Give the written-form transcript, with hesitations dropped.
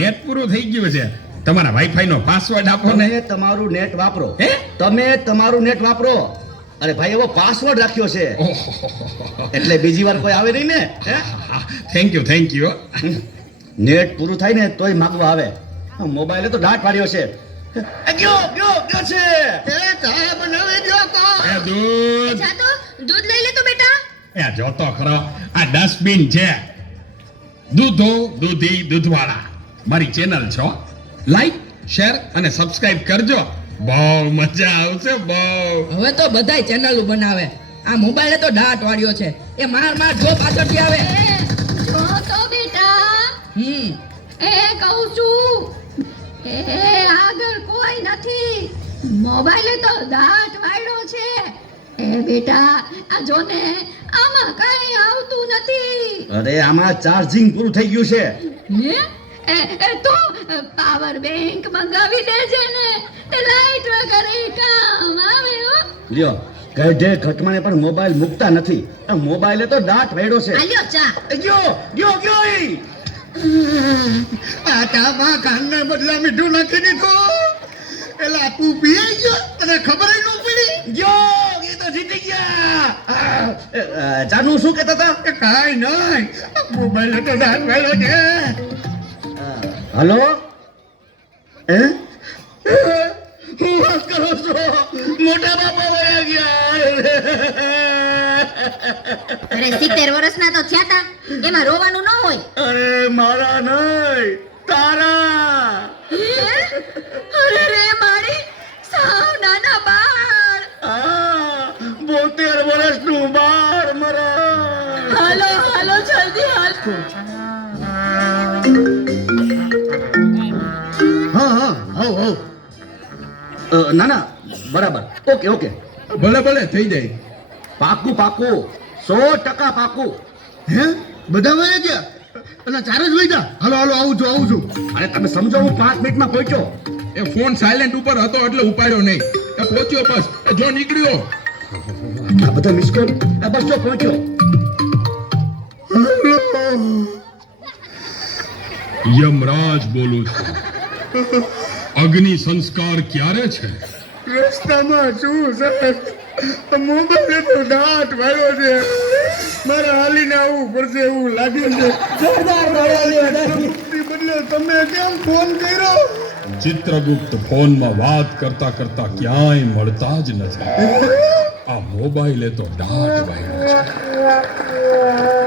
Net પૂરું થઈ ગયું છે. તમારા વાઈફાઈ નો પાસવર્ડ આપો ને. તમે તમારું નેટ વાપરો. હે? તમે તમારું નેટ વાપરો. અરે ભાઈ એવો પાસવર્ડ રાખ્યો છે એટલે બીજી વાર કોઈ આવે નહીં ને. Thank you. નેટ પૂરું થાય ને તોય માંગવા આવે. મોબાઈલે તો દાંત પાડ્યો છે. ગયો છે. ચા બનાવી ગયો તો. એ દૂધ. જા તો દૂધ લઈ લે તો બેટા. એ જોતો ખરો આ ડસ્ટબિન છે. દૂધી દૂધવાળા મારી ચેનલ છો. લાઈક શેર અને સબસ્ક્રાઇબ કરજો. બહુ મજા આવશે બહુ. હવે તો બધાય ચેનલો બનાવે. આ મોબાઈલે તો દાંત વાળ્યો છે. એ માર જો પાછળથી આવે. જો તો બેટા એ કહું છું એ આગળ કોઈ નથી. મોબાઈલે તો દાંત વાળ્યો છે. એ બેટા આ જો ને આમાં કઈ આવતું નથી. અરે આમાં ચાર્જિંગ પૂરું થઈ ગયું છે. હે એ તો પાવર બેંક મંગાવી દેજે ને. તે લાઈટ વગર એ કામ આવે હો. લ્યો ગઢે ઘટમાને પણ મોબાઈલ મૂકતા નથી. આ મોબાઈલે તો દાંત વાળ્યો છે. આલ્યો ચા. ગયો ઈ. આ ચામાં કાંદના બદલા મીઠું નાખી દીધું. એલા તું પીએ ગયો તને ખબર ય ન પડી. એ તો જીતી ગયા. જાનું શું કહેતા હતા? કે કાંઈ નહીં, મોબાઈલ તો દાંત વાળ્યો છે. હલો હું વાત કરો છો? મોટા બાપા વયા ગયા. અરે 70 વર્ષના તો થયા તા. એમાં રોવાનું ન હોય. અરે મારા નહીં, તારા. અરે રે મારી સાવ નાના બાળ. 72 વર્ષનું બાળ મરા. હાલો જલ્દી હાલ. ના બરાબર. ઓકે ભલે થઈ જાય. પાકું 100% પાકું. હે બધા વયા ગયા અને ચાર જ વઈ ગયા. હાલો આવું છું. અરે તમે સમજો, હું 5 મિનિટમાં પહોંચ્યો. એ ફોન સાયલેન્ટ ઉપર હતો એટલે ઉપાડ્યો નહીં. એ પહોંચ્યો બસ. એ જો નીકળ્યો. આ બધા મિસ કોલ. બસ જો પહોંચ્યો. યમરાજ બોલું છું. અગ્નિ સંસ્કાર ક્યારે છે? રસ્તામાં શું સાહેબ, મોબાઈલ તો દાંત વાળ્યો છે. મારે હાલીને આવવું પડશે એવું લાગે છે. બદલે તમે કેમ ફોન કર્યો? ચિત્રગુપ્ત ફોનમાં વાત કરતા ક્યાંય મળતા જ નથી. આ મોબાઈલે તો દાંત વાળ્યો છે.